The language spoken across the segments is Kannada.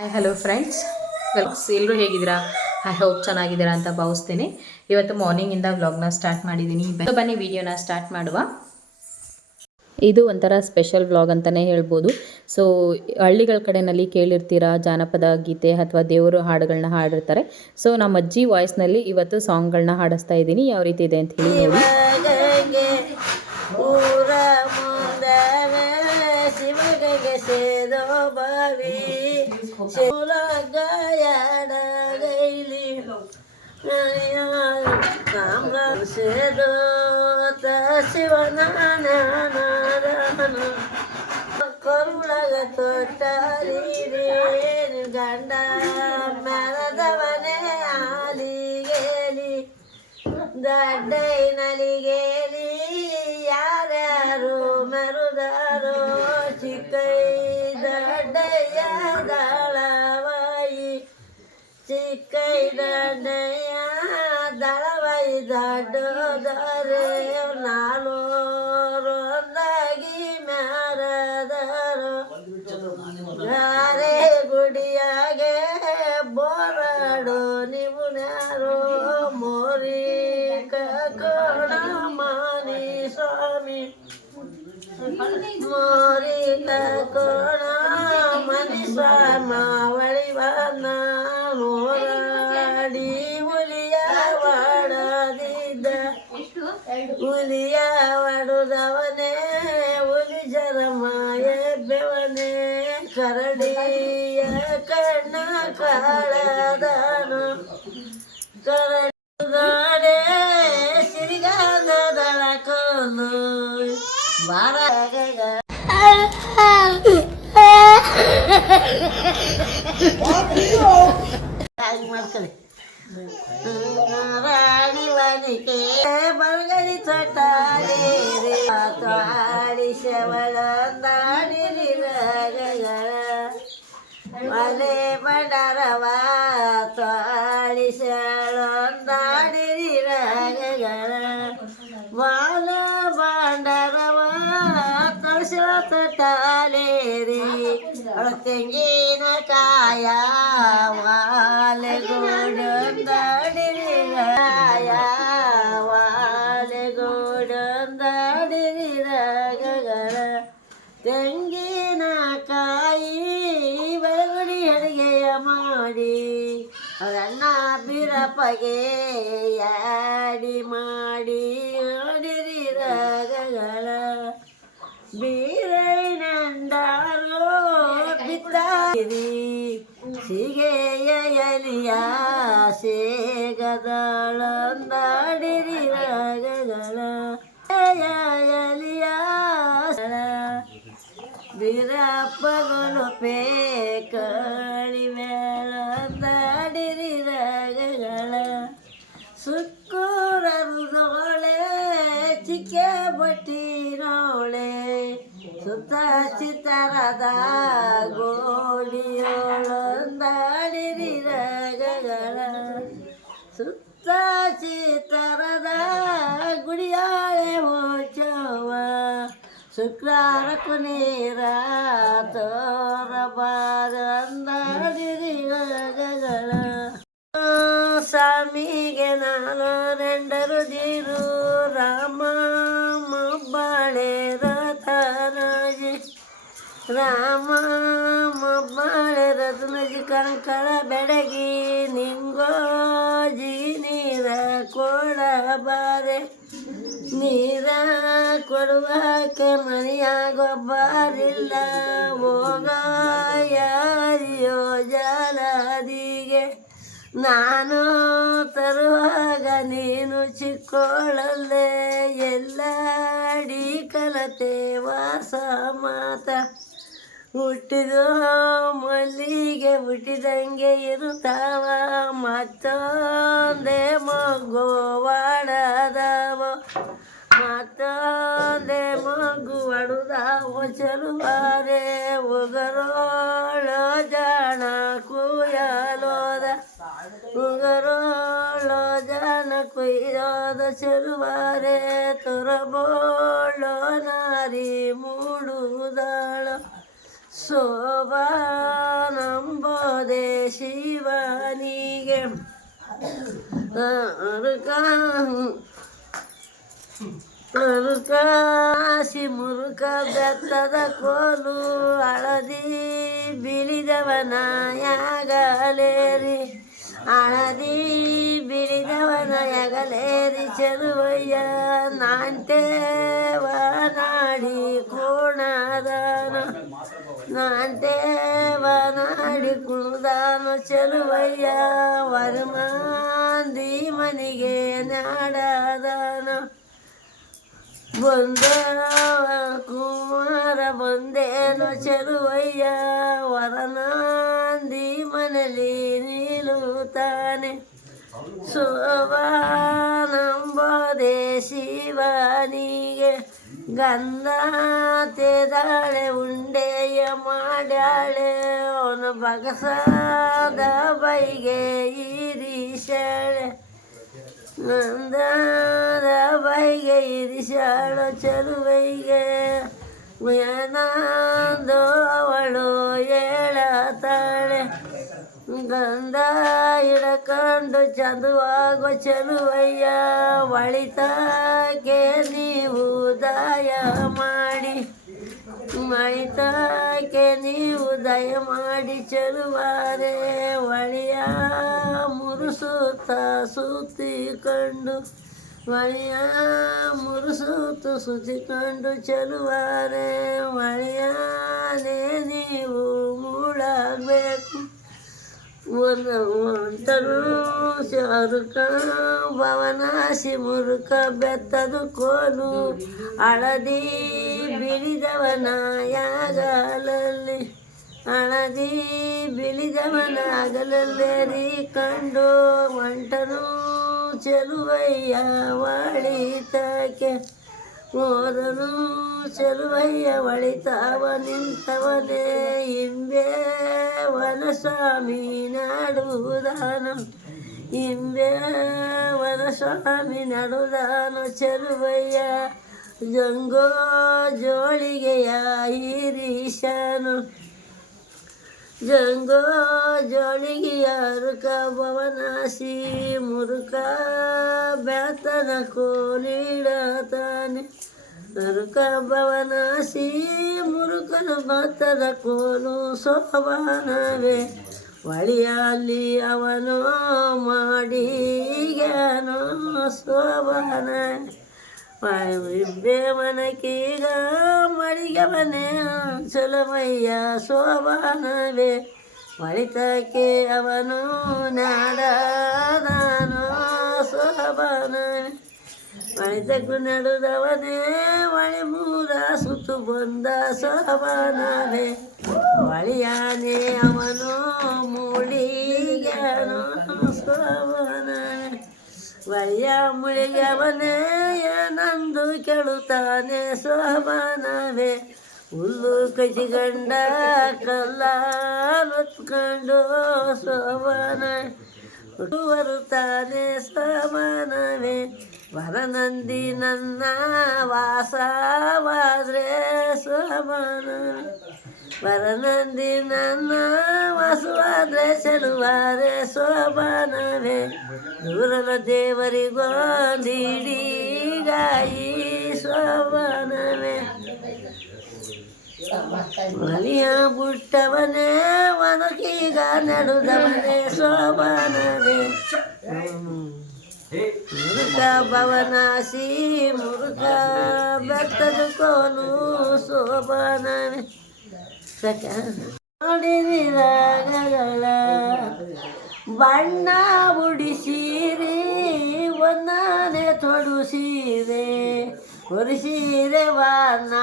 ಹಲೋ ಫ್ರೆಂಡ್ಸ್, ಎಲ್ಲರೂ ಹೇಗಿದ್ದೀರಾ? ಐ ಹೋಪ್ ಚೆನ್ನಾಗಿದ್ದೀರಾ ಅಂತ ಭಾವಿಸ್ತೀನಿ. ಇವತ್ತು ಮಾರ್ನಿಂಗಿಂದ ವ್ಲಾಗ್ನ ಸ್ಟಾರ್ಟ್ ಮಾಡಿದ್ದೀನಿ. ಬನ್ನಿ ವಿಡಿಯೋನ ಸ್ಟಾರ್ಟ್ ಮಾಡುವ. ಇದು ಒಂಥರ ಸ್ಪೆಷಲ್ ವ್ಲಾಗ್ ಅಂತಲೇ ಹೇಳ್ಬೋದು. ಸೊ ಹಳ್ಳಿಗಳ ಕಡೆಯಲ್ಲಿ ಕೇಳಿರ್ತೀರಾ, ಜಾನಪದ ಗೀತೆ ಅಥವಾ ದೇವರು ಹಾಡುಗಳನ್ನ ಹಾಡಿರ್ತಾರೆ. ಸೊ ನಮ್ಮ ಅಜ್ಜಿ ವಾಯ್ಸ್ನಲ್ಲಿ ಇವತ್ತು ಸಾಂಗ್ಗಳನ್ನ ಹಾಡಿಸ್ತಾ ಇದ್ದೀನಿ. ಯಾವ ರೀತಿ ಇದೆ ಅಂತ ಹೇಳಿ ನೋಡಿ. ಕರುಳಗ ತೊಟ್ಟರಿ ಗಂಡ ಮೆರದವನೇ ಆಲಿಗೇಲಿ ದಡ್ಡೈ ನಲಿಗೇಲಿ ಯಾರ್ಯಾರು ಮೆರುದಾರೋ ಚಿಕ್ಕೈ ದಡ್ಡಯ್ಯ ದಳವಾಯಿ ಚಿಕ್ಕೈ ದಡ್ಡಯ್ಯ ದಳವಾಯಿ ದಡ್ಡೋದರೆ ನಾಲ್ವರೊಂದಾಗಿ ಮೆರದರು ಗಾರೆ ಗುಡಿಯಾಗೆ ಬೋರಾಡು ನೀವು ನ್ಯಾರೋ ಮೋರಿ ಕೋಣ ಮಾನಿ ಸ್ವಾಮಿ ಮೋರಿ ಕೋಣ ಮನಿ ಸ್ವಾಮ ಒಳಿವನ ಹೋರಾಡಿ ಹುಲಿಯ ವಾಡದಿದ್ದ ಹುಲಿಯ ವಾಡುದವನೇ ಹುಲಿ ಜರಮಾಯ ಬೆವನೇ ಕರಡಿಯ ಕಣ್ಣ ಕಾಳದನು ಕರಡೇ ಸಿರಿಗಾಲದಳ ಕೋಲು ಬಾರ ಮಾಡ್ಕೊಳ್ಳಿ ರಾಣಿ ವನಿಕೆ ಬಲ್ಗಡಿ ತೊಟ್ಟಾಡಿ ಶವಳಂದಾಡಿ ಮಲೆ ಬಡರವ ತಾಳಿ ಶಳಂದಾಡಿ ಮಾಲ ಬಂಡರವ ತಳಸ ತೊಟ್ಟಾಲೇರಿ ತೆಂಗಿನ ಕಾಯ ವಾಲೆಗೂಡಂದಾಡಿ ವಾಲೆಗೂಡಂದಾಡಿ ತೆಂಗಿನಕಾಯಿ ಬೆಳಗುಡಿ ಅಡುಗೆಯ ಮಾಡಿ ಅವರಣ್ಣ ಬಿರಪ್ಪಗೆ ಯಾಡಿ ಮಾಡಿ ನೋಡಿರಿ ರಾಗಗಳ ಬೀರೈನಂಡಾರೋ ಬಿತ್ತಾರಿ ಸಿಗೆಯ ಎಲಿಯ ಸೇಗದಳಂದಾಡಿರಿ ರಾಗಗಳ ಎಲಿಯ ಬೀರಪ್ಪಗಳು ಪೇಕಳಿ ಮೇಳಂದಾಡಿರಿ ರಾಗಗಳ ಸುಕ್ಕೂರರು ನೋಳೆ ಚಿಕ್ಕ ಬಟ್ಟಿನೋಳೆ ಸುತ್ತ ಚಿತ್ತರದ ಗೋಡಿಯೋಳಂದಾಡಿರಿ ರಾಗಗಳ ಸುತ್ತ ಚಿತ್ತರದ ಗುಡಿಯಾಳೆ ಹೋಚವ ಶುಕ್ರಾರಕ್ಕೂ ನೀರ ತೋರಬಾರಂದಾಡಿರಿ ರಾಗಗಳ ಸ್ವಾಮಿಗೆ ನಾನು ರೆಂಡರು ದೀರು ರಾಮ ಮಬ್ಬಾಳೆ ರಥನಜಿ ರಾಮ ಮಬ್ಬಾಳೆ ರಥನಜಿ ಕಂಕಳ ಬೆಡಗಿ ನಿಂಗೋಜಿ ನೀರ ಕೊಡಬಾರೆ ನೀರ ಕೊಡುವಕ್ಕೆ ಮನೆಯ ಗೊಬ್ಬರಿಲ್ಲ ಹೋಗ ಯಾರಿಯೋ ಜಲದಿಗೆ ನಾನು ತರುವಾಗ ನೀನು ಚಿಕ್ಕೋಳಲ್ಲೇ ಎಲ್ಲಾಡಿ ಕಲತೆ ವಾಸ ಮಾತ ಹುಟ್ಟಿದೋ ಮಲ್ಲಿಗೆ ಹುಟ್ಟಿದಂಗೆ ಇರುತ್ತಾವ ಮತ್ತೊಂದೇ ಮಗು ವಾಡದವ ಮತ್ತೊಂದೇ ಮಗು ಒಡುದಾವ ಚಲುವಾರೆ ಉಗರೋಳ ಜಾಣ ಕುಯಲೋದ ಉಗರೋಳ ಜಾಣ ಕುಯ್ಯೋದ ಚಲುವಾರೆ ತುರಬೋಳ ನಾರಿ ಮೂಡುದಾಳ ಶೋಭಾನಂಬೋದೆ ಶಿವನಿಗೆ ಅರುಕಾಸಿ ಮುರುಕ ಬೆತ್ತದ ಕೋಲು ಹಳದಿ ಬಿಳಿದವನ ಯಾಗಲೇರಿ ಹಳದಿ ಬಿಳಿದವನ ಯಗಲೇರಿ ಚೆಲುವಯ್ಯ ನಾಂಟೇವನಾಡಿ ಕೋಣದಾನ ನಾಂಟೇವನಾಡಿ ಕುಣದಾನ ಚೆಲುವಯ್ಯ ವರಮಾಂದಿ ಮನಿಗೆ ನಾಡದಾನ ಬಂದವ ಕುಮಾರ ಬಂದೇನು ಚೆಲುವಯ್ಯ ವರನಾಂದಿ ಮನಲಿ ನಿಲ್ಲುತ್ತಾನೆ ಶೋಭಾನಂಬೋದೆ ಶಿವನಿಗೆ ಗಂಧ ತೆದಾಳೆ ಉಂಡೆಯ ಮಾಡ್ಯಾಳೆ ಅವನ ಬಗಸಾದ ಬೈಗೆ ಇರಿಸಾಳೆ ನಂದರ ಬೈಗೆ ಇರಿಸಾಳು ಚೆಲುವೈಗೆ ಏನಾಂದು ಅವಳು ಹೇಳತಾಳೆ ಗಂಧ ಹಿಡ್ಕೊಂಡು ಚಂದವಾಗೋ ಚೆಲುವಯ್ಯ ಒಳಿತಕ್ಕೆ ನೀವು ದಯ ಮಾಡಿ ಮಳಿತಕ್ಕೆ ನೀವು ದಯ ಮಾಡಿ ಚೆಲುವಾರೆ ಒಳಿಯ ಮುರುಸುತ್ತ ಸುತ್ತಿಕೊಂಡು ಒಳಿಯ ಮುರುಸುತ್ತ ಸುತ್ತಿಕೊಂಡು ಚೆಲುವಾರೆ ಒಳಿಯಾನೇ ನೀವು ಮೂಡಬೇಕು ಒಂಟನು ಶಾರುಕ ಭವನಾಸಿ ಮುರುಕ ಬೆತ್ತದು ಕೋಲು ಹಳದಿ ಬಿಳಿದವನ ಯಾಗಲಲ್ಲಿ ಹಳದಿ ಬಿಳಿದವನ ಅಗಲಲ್ಲೇರಿ ಕಂಡು ಒಂಟನು ಚೆಲುವಯ್ಯ ಒಳಿತಕ್ಕೆ ಹೋದನು ಚೆಲುವಯ್ಯ ಒಳಿತಾವ ನಿಂತವನೇ ಹಿಂಬೆ ವನಸ್ವಾಮಿ ನಡುವುದಾನ ಹಿಂಬೆ ವನಸ್ವಾಮಿ ನಡುವುದಾನ ಚೆಲುವಯ್ಯ ಜಂಗೋ ಜೋಳಿಗೆಯ ಹಿರೀಶನು ಜಂಗೋ ಜೋಳಿಗೆಯ ಅರುಕ ಭವನಾಸಿ ಮುರುಕ ಬೆತ್ತನ ಕೋಲಿಡತಾನೆ ಅರುಕ ಭವನಾಸಿ ಮುರುಕನ ಬೆತ್ತದ ಕೋಲು ಶೋಭಾನವೇ ಒಳಿಯಲ್ಲಿ ಅವನು ಮಾಡಿಗನೋ ಶೋಭಾನ ಮನಕೀಗ ಮಳಿಗೆ ಮನೆ ಚಲಮಯ್ಯ ಶೋಭಾನವೇ ಒಳಿತಕ್ಕೆ ಅವನು ನಾಡದಾನೋ ಶೋಭಾನವೇ ಒಳಿತಕ್ಕೂ ನಡುದವನೇ ಒಳಿ ಮೂರ ಸುತ್ತು ಬಂದ ಶೋಭಾನವೇ ಒಳಿಯಾನೆ ಅವನು ಮೂಳಿಗೆನೋ ಶೋಭಾನವೇ ಒಳಿಯ ಮುಳಿಗವನೇ ನಂದು ಕೆಳುತ್ತಾನೆ ಶೋಭಾನವೇ ಹುಲ್ಲು ಕಚಿಗಂಡ ಕಲ್ಲ ಹೊತ್ಕೊಂಡು ಶೋಭಾನ ಬರುತ್ತಾನೆ ಶೋಭಾನವೇ ವರನಂದಿ ನನ್ನ ವಾಸವಾದ್ರೆ ಶೋಭಾನವೇ ವರನಂದಿ ನನ್ನ ವಾಸವಾದ್ರೆ ಚೆಲುವಾರೆ ಶೋಭಾನವೇ ದೂರದ ದೇವರಿಗೊಂದಿಡಿಗಾಯಿ ಶೋಭಾನವೇ ಮಲಿಯ ಬುಟ್ಟವನೇ ಒನಕೀಗ ನಡುದವನೇ ಶೋಭಾನವೇ ಮುರುಕ ಭವನಾಸಿ ಮುರುಕ ಬೆತ್ತದ ಕೋಲು ಶೋಭಾನವೇ ನೋಡಿರಿರಾಗಗಳ ಬಣ್ಣ ಉಡಿಸಿರಿ ಒಂದಾನೆ ತೊಡುಸಿರೆ ಹೊರಿಸಿರೆ ವಾನ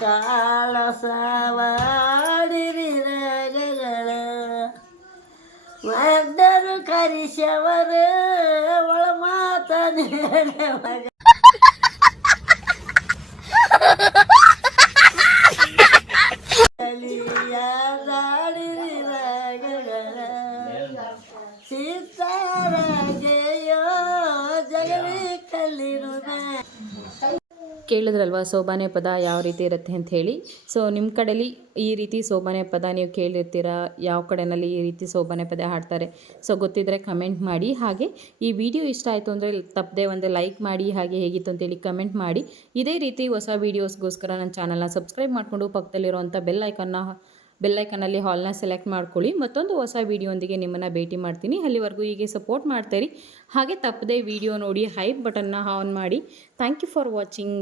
ಕಾಳಸವಾಡಿರಿರಾಗಗಳ ಮಡ್ಡರು ಕರಿಸವರು ಒಳ ಮಾತನೇ ಮಗ ಸೀತಾರಾಜೆಯೋ ಜಗಲಿ ಕಲ್ಲಿರುವೆ ಕೇಳಿದ್ರಲ್ವ ಸೋಬಾನೆ ಪದ ಯಾವ ರೀತಿ ಇರುತ್ತೆ ಅಂತ ಹೇಳಿ. ಸೊ ನಿಮ್ಮ ಕಡೆಯಲ್ಲಿ ಈ ರೀತಿ ಸೋಬಾನೆ ಪದ ನೀವು ಕೇಳಿರ್ತೀರಾ, ಯಾವ ಕಡೆಯಲ್ಲಿ ಈ ರೀತಿ ಸೋಬಾನೆ ಪದ ಹಾಡ್ತಾರೆ. ಸೊ ಗೊತ್ತಿದ್ದರೆ ಕಮೆಂಟ್ ಮಾಡಿ. ಹಾಗೆ ಈ ವಿಡಿಯೋ ಇಷ್ಟ ಆಯಿತು ಅಂದರೆ ತಪ್ಪದೆ ಒಂದು ಲೈಕ್ ಮಾಡಿ, ಹಾಗೆ ಹೇಗಿತ್ತು ಅಂತೇಳಿ ಕಮೆಂಟ್ ಮಾಡಿ. ಇದೇ ರೀತಿ ಹೊಸ ವೀಡಿಯೋಸ್ಗೋಸ್ಕರ ನನ್ನ ಚಾನಲ್ನ ಸಬ್ಸ್ಕ್ರೈಬ್ ಮಾಡಿಕೊಂಡು ಪಕ್ಕದಲ್ಲಿರುವಂಥ ಬೆಲ್ಲೈಕನ್ನಲ್ಲಿ ಹಾಲ್ನ ಸೆಲೆಕ್ಟ್ ಮಾಡ್ಕೊಳ್ಳಿ. ಮತ್ತೊಂದು ಹೊಸ ವೀಡಿಯೋಂದಿಗೆ ನಿಮ್ಮನ್ನು ಭೇಟಿ ಮಾಡ್ತೀನಿ. ಅಲ್ಲಿವರೆಗೂ ಹೀಗೆ ಸಪೋರ್ಟ್ ಮಾಡ್ತೀರಿ. ಹಾಗೆ ತಪ್ಪದೆ ವಿಡಿಯೋ ನೋಡಿ ಹೈಪ್ ಬಟನ್ನ ಆನ್ ಮಾಡಿ. Thank you for watching.